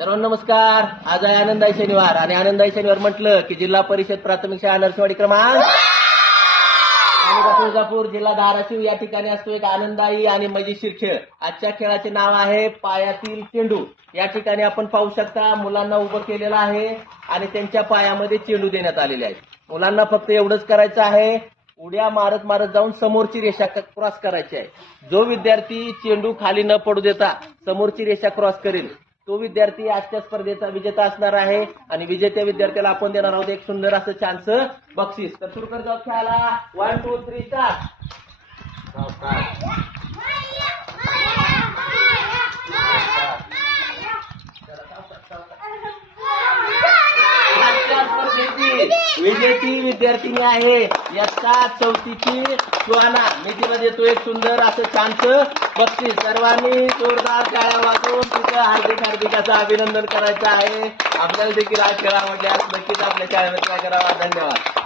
सर्वांना नमस्कार. आज आहे आनंदाई शनिवार आणि आनंदाई शनिवार म्हटलं की जिल्हा परिषद प्राथमिक शाळा नरसिंहवाडी क्रमांक तुळजापूर जिल्हा धाराशिव या ठिकाणी असतो एक आनंदाई आणि मजेशीर खेळ. आजच्या खेळाचे नाव आहे पायातील चेंडू. या ठिकाणी आपण पाहू शकता मुलांना उभं केलेलं आहे आणि त्यांच्या पायामध्ये चेंडू देण्यात आलेले आहे. मुलांना फक्त एवढंच करायचं आहे, उड्या मारत मारत जाऊन समोरची रेषा क्रॉस करायची आहे. जो विद्यार्थी चेंडू खाली न पडू देता समोरची रेषा क्रॉस करेल तो विद्यार्थी आजच्या स्पर्धेचा विजेता असणार आहे आणि विजेत्या विद्यार्थ्याला आपण देणार आहोत एक सुंदर असं छानसं बक्षीस. तर सुरू कर जाऊ खेळायला. 1 2 3 स्टार्ट. विजेती विद्यार्थिनी आहे इयत्ता 4ची सुहाना. मी तिला देतो एक सुंदर असं छानसं बक्षीस. सर्वांनी जोरदार टाळ्या वाजवून तिचं हार्दिक असं अभिनंदन करायचं आहे. आपल्याला देखील आज खेळ आवडल्यास नक्कीच आपल्या शाळेमध्ये काय करावा. धन्यवाद.